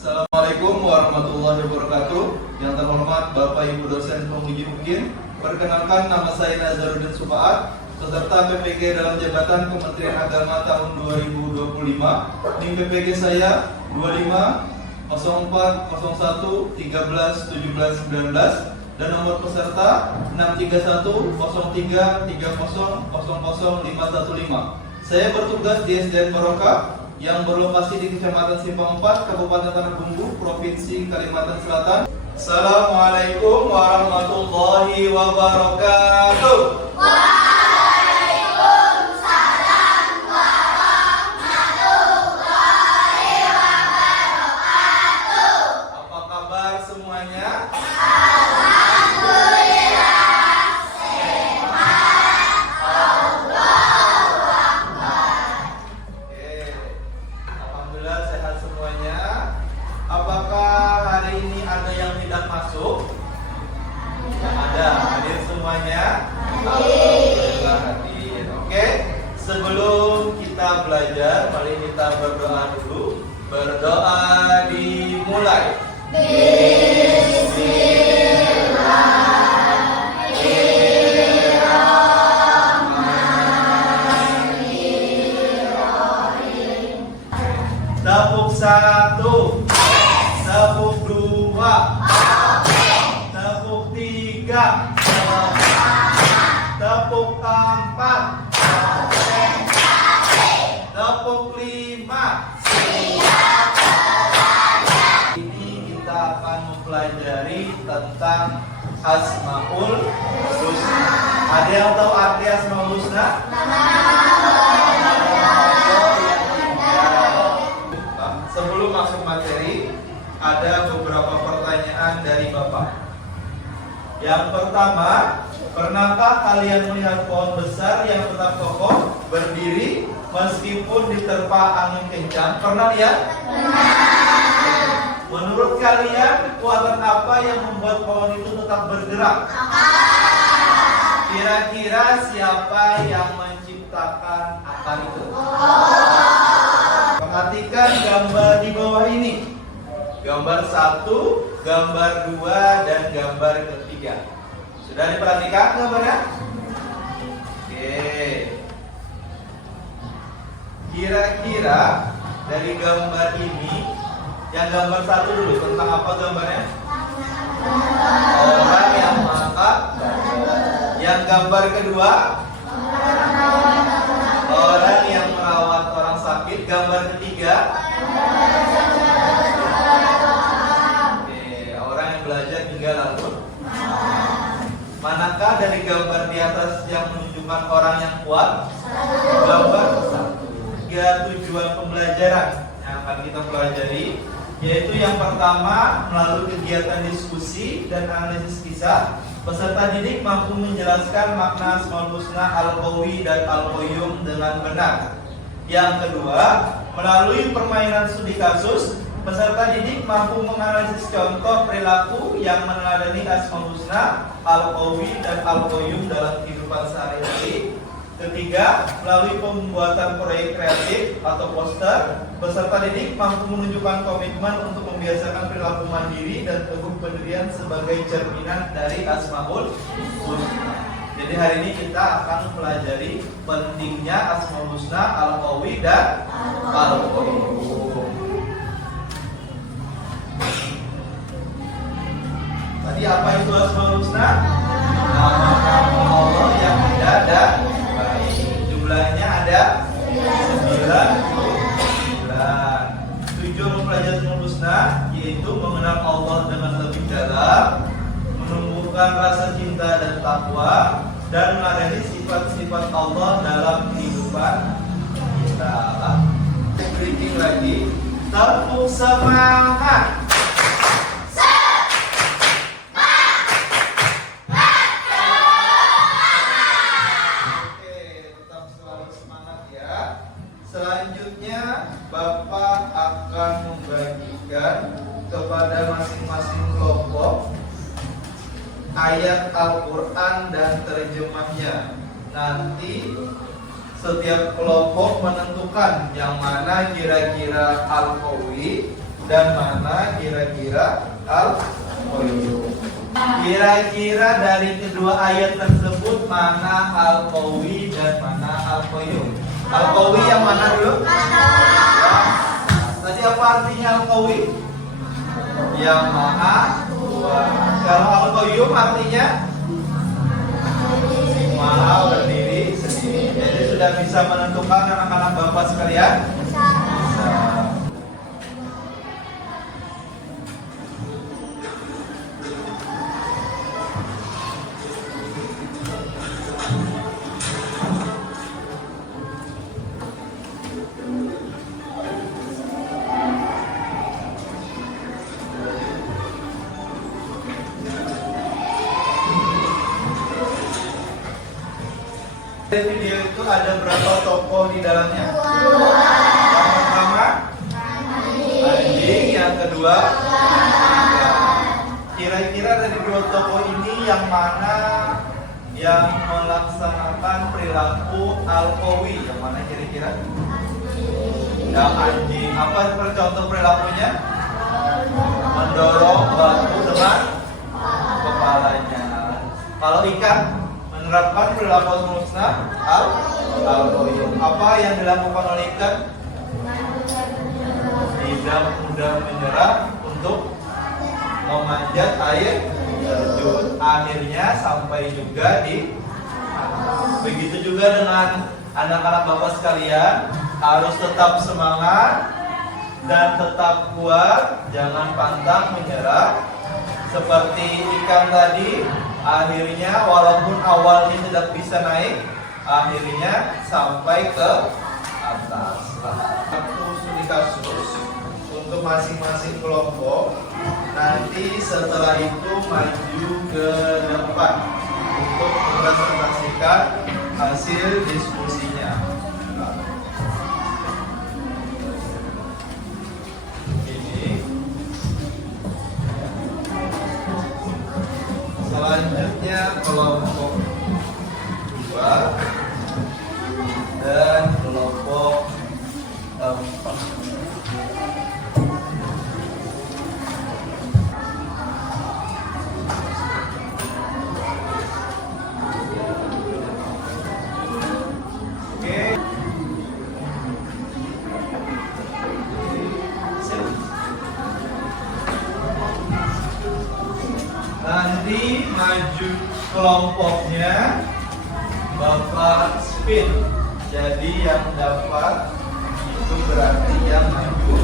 Assalamualaikum warahmatullahi wabarakatuh. Yang terhormat Bapak Ibu dosen penguji UKIN, perkenalkan nama saya Nazaruddin Sufaat, peserta PPG dalam jabatan Kementerian Agama tahun 2025. NIM PPG saya 250401131719 dan nomor peserta 63103300015. Saya bertugas di SDN Barokah yang berlokasi di Kecamatan Simpang 4, Kabupaten Tanah Bumbu, Provinsi Kalimantan Selatan. Assalamualaikum warahmatullahi wabarakatuh. Waalaikumsalam warahmatullahi wabarakatuh. Apa kabar semuanya? Alhamdulillah sehat. Allahu Akbar. Oke. Alhamdulillah sehat semuanya. Apakah hari ini ada yang tidak masuk? Tidak ada. Hadir semuanya? Alhamdulillah hadir. Oke. Sebelum kita belajar, mari kita berdoa dulu. Berdoa dimulai. Tepuk 1, tepuk 2, tepuk 3, tepuk 4, tepuk 5. Ini kita akan mempelajari tentang Asmaul Husna. Ada yang tahu arti Asmaul Husna? Sebelum masuk materi, ada beberapa pertanyaan dari Bapak. Yang pertama, pernahkah kalian melihat pohon besar yang tetap kokoh berdiri meskipun diterpa angin kencang? Pernah lihat? Menurut kalian, kekuatan apa yang membuat pohon itu tetap bergerak? Kira-kira siapa yang menciptakan akar itu? Perhatikan gambar di bawah ini. Gambar 1, gambar 2, dan gambar ketiga. Sudah diperhatikan gambarnya? Oke. Kira-kira dari gambar ini, yang gambar 1 dulu, tentang apa gambarnya? Orang yang makan. Yang gambar kedua, orang yang merawat orang sakit. Gambar ketiga, orang yang belajar hingga lalu. Manakah dari gambar di atas yang menunjukkan orang yang kuat? Gambar 1. 3 tujuan pembelajaran yang akan kita pelajari, yaitu yang pertama, melalui kegiatan diskusi dan analisis kisah, peserta didik mampu menjelaskan makna Asmaul Husna Al-Qawi dan Al-Qayyum dengan benar. Yang kedua, melalui permainan studi kasus, peserta didik mampu menganalisis contoh perilaku yang meneladani Asmaul Husna Al-Qawi dan Al-Qayyum dalam kehidupan sehari-hari. Ketiga, melalui pembuatan proyek kreatif atau poster, peserta didik mampu menunjukkan komitmen untuk membiasakan perilaku mandiri dan teguh pendirian sebagai cerminan dari Asmaul Husna. Jadi hari ini kita akan mempelajari pentingnya Asmaul Husna Al-Qawi dan Al-Qayyum. Tadi apa itu Asmaul Husna? Nama-nama Allah yang indah dan baik. Jumlahnya ada 9. Tujuan mempelajari Asmaul Husna yaitu mengenal Allah dengan lebih dalam, menumbuhkan rasa cinta dan takwa, dan meladeni sifat-sifat Allah dalam kehidupan kita. Briefing lagi. Tepuk semangat. Selanjutnya, Bapak akan membagikan kepada masing-masing kelompok ayat Al-Quran dan terjemahnya. Nanti setiap kelompok menentukan yang mana kira-kira Al-Qawi dan mana kira-kira al-qayyum. Kira-kira dari kedua ayat tersebut mana al-qawi dan mana al-qayyum? Al-qawi yang mana dulu? Tadi apa artinya al-qawi? Yang maha kuat. Kalau al-qayyum artinya maha berdiri sendiri. Jadi sudah bisa menentukan anak-anak Bapak sekalian? Bisa. Video itu ada berapa tokoh di dalamnya? Yang pertama anjing, yang kedua kira-kira dari dua tokoh ini yang mana yang melaksanakan perilaku al-qawi? Yang mana kira-kira? Yang anjing. Apa contoh perilakunya? Mendorong batu dengan kepalanya. Kalau ikan menerapkan perilaku musnah al-qayyum. Apa yang dilakukan oleh ikan? Tidak mudah menyerah untuk memanjat air terjun. Akhirnya sampai juga di atas. Begitu juga dengan anak-anak Bapak sekalian, harus tetap semangat dan tetap kuat, jangan pantang menyerah. Seperti ikan tadi, akhirnya walaupun awalnya tidak bisa naik, akhirnya sampai ke atas. Satu studi kasus untuk masing-masing kelompok. Nanti setelah itu maju ke depan untuk mempresentasikan hasil diskusinya. Selanjutnya kelompok 2 dan kelompok 4. Oke. Nanti maju kelompoknya Bapak spin. Jadi yang dapat itu berarti yang maju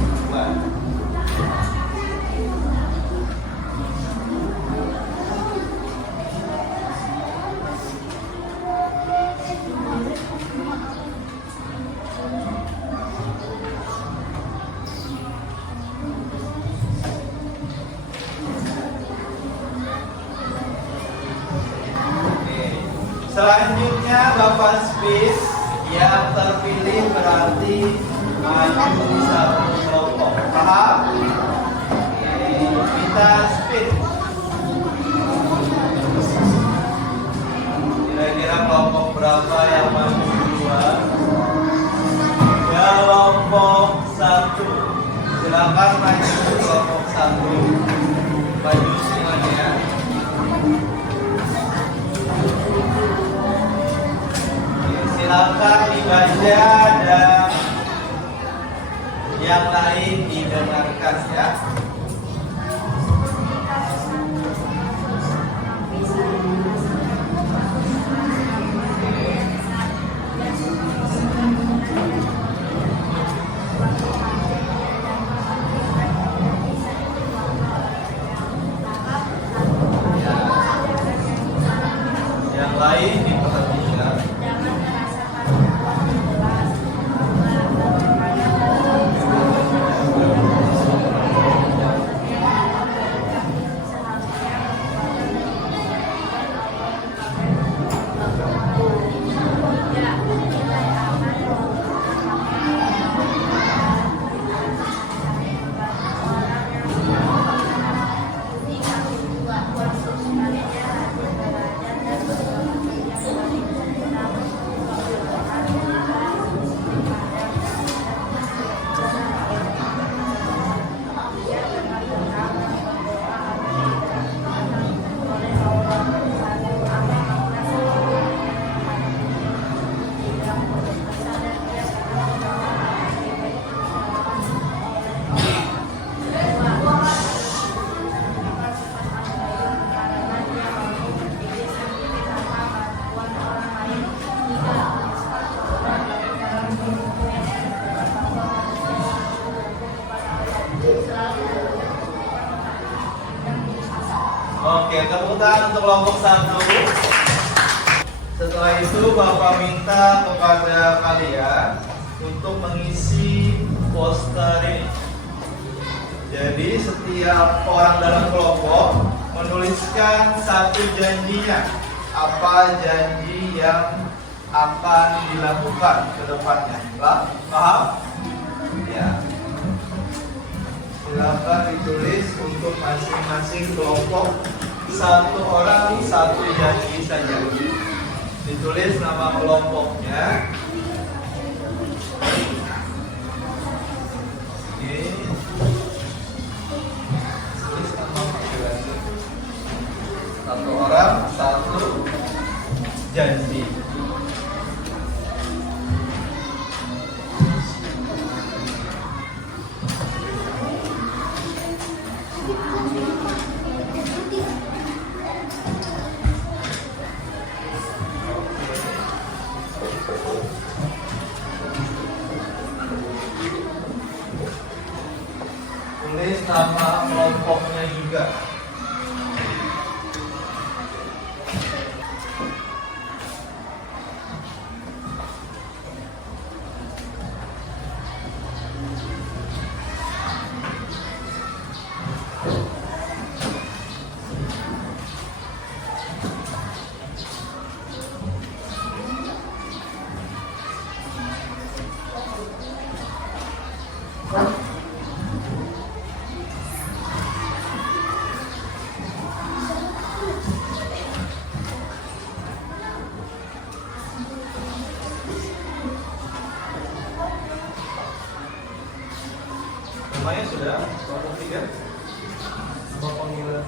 duluan. Selanjutnya Bapak spin, yang terpilih berarti maju satu kelompok. Paham? Kita spin. Kira-kira kelompok berapa yang maju duluan? Kelompok 1. Silakan maju kelompok 1. Maju semuanya. Silakan dibaca dan yang lain didengarkan ya. Yang lain diperhatikan. kelompok 1. Setelah itu Bapak minta kepada kalian untuk mengisi poster ini. Jadi setiap orang dalam kelompok menuliskan satu janjinya. Apa janji yang akan dilakukan ke depannya? Paham? Ya. Silakan ditulis untuk masing-masing kelompok. Satu orang satu janji saja. Ditulis nama kelompoknya. Oke. Tulis nama panggilannya. Satu orang satu janji. Tulis nama kelompoknya juga. Namanya sudah kelompok 3. Nama panggilan.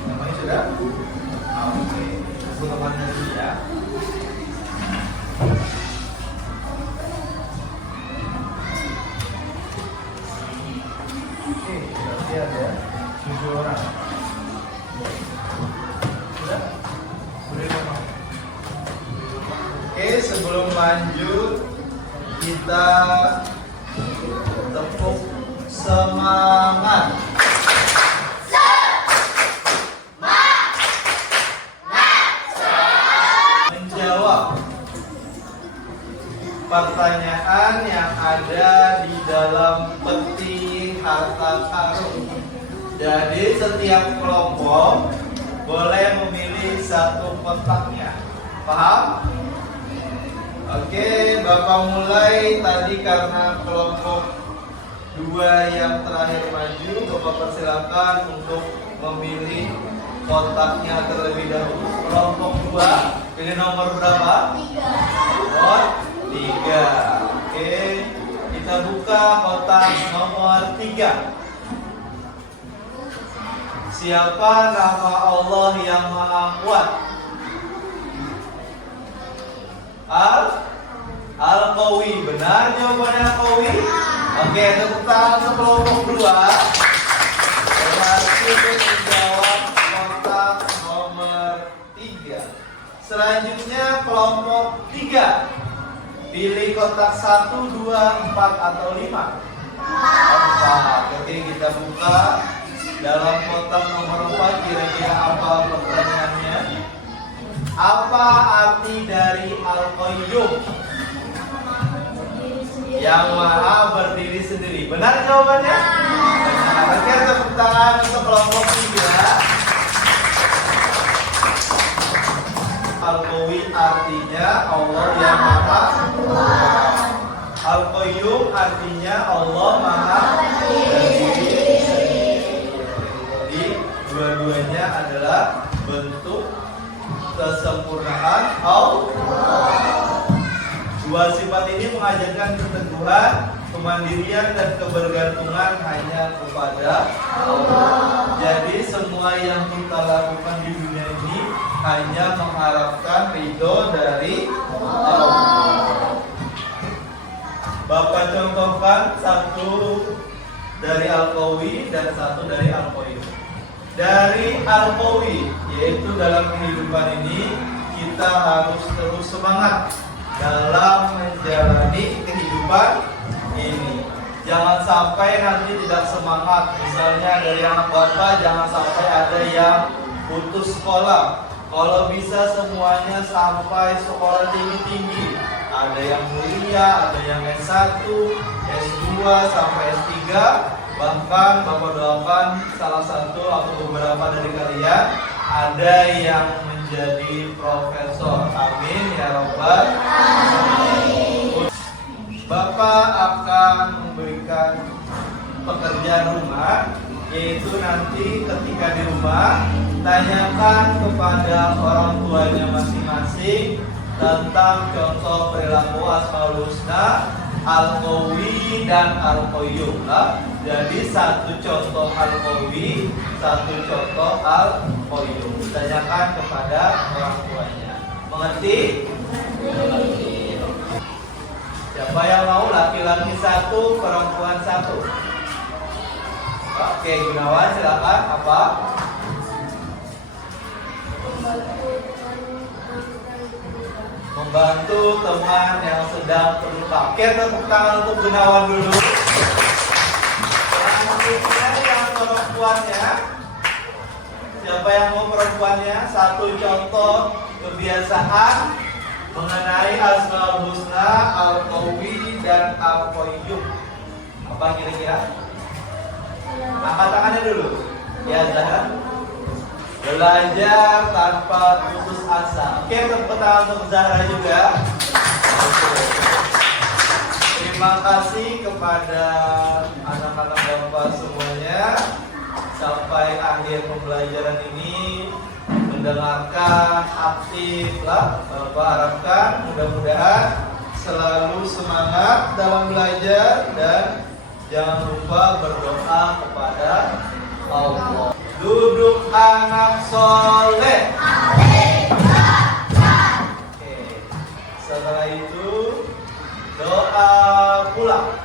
Namanya sudah? Oke. Sebut namanya dulu ya. Oke, berarti ada 7 orang. Sudah? Beri nama. Oke, sebelum lanjut kita tepuk semangat. Menjawab pertanyaan yang ada di dalam peti harta karun. Jadi setiap kelompok boleh memilih satu kotaknya. Paham? Oke, Bapak mulai tadi karena kelompok 2 yang terakhir maju. Bapak persilakan untuk memilih kotaknya terlebih dahulu. Kelompok 2, pilih nomor berapa? 3. Nomor 3. Oke, kita buka kotak nomor 3. Siapa nama Allah yang Maha Kuat? Al-Qawi. Benar jawabannya Al-Qawi? Oke, tepuk tangan untuk kelompok 2. Berhasil menjawab kotak nomor 3. Selanjutnya kelompok 3. Pilih kotak 1, 2, 4 atau 5. 4. Oke, kita buka. Dalam kotak nomor 4 kira-kira apa pertanyaannya? Apa arti dari Al-Qayyum? Yang Maha berdiri sendiri. Benar jawabannya? Benar. Oke, tepuk tangan untuk kelompok 3. Al-Qawi artinya Allah yang Maha Kuat. Al-Qayyum artinya Allah Maha berdiri sendiri. Jadi dua-duanya adalah bentuk kesempurnaan Allah. Dua sifat ini mengajarkan keteguhan, kemandirian, dan kebergantungan hanya kepada Allah. Jadi semua yang kita lakukan di dunia ini hanya mengharapkan ridho dari Allah. Bapak contohkan satu dari Al-Qawi dan satu dari Al-Qayyum. Dari Al-Qawi, yaitu dalam kehidupan ini kita harus terus semangat dalam menjalani kehidupan ini. Jangan sampai nanti tidak semangat. Misalnya dari anak bapak, jangan sampai ada yang putus sekolah. Kalau bisa semuanya sampai sekolah tinggi-tinggi. Ada yang mulia, ada yang S1, S2 sampai S3. Bahkan bapak doakan salah satu atau beberapa dari kalian ada yang menjadi profesor. Amin ya Rabbal alamin. Bapak akan memberikan pekerjaan rumah, yaitu nanti ketika di rumah tanyakan kepada orang tuanya masing-masing tentang contoh perilaku Asmaul Husna, Al-Qawi dan Al-Qayyum. Jadi satu contoh Al-Qawi, satu contoh Al-Qayyum. Tanyakan kepada orang tuanya. Mengerti? Mengerti. Siapa yang mau? Laki-laki satu, perempuan satu. Oke, Gunawan silakan. Apa? Membantu teman yang sedang terluka. Oke, tepuk tangan untuk Gunawan dulu. Selanjutnya yang perempuannya. Siapa yang mau perempuannya? Satu contoh kebiasaan mengenai Asmaul Husna, Al-Qawi dan Al-Qayyum. Apa kira-kira? Angkat tangannya dulu. Ya, Zahra. Belajar tanpa putus asa. Oke, tepuk tangan untuk Zahra juga. Terima kasih kepada anak-anak Bapak semuanya. Sampai akhir pembelajaran ini mendengarkan aktif lah. Bapak harapkan mudah-mudahan selalu semangat dalam belajar dan jangan lupa berdoa kepada Allah. Duduk anak soleh. Oke. Setelah itu doa pulang.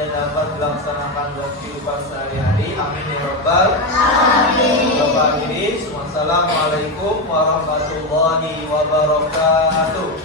Dan dapat dilaksanakan dalam kehidupan sehari-hari. Amin ya Rabbal alamin. Bapak akhiri, wassalamualaikum warahmatullahi wabarakatuh.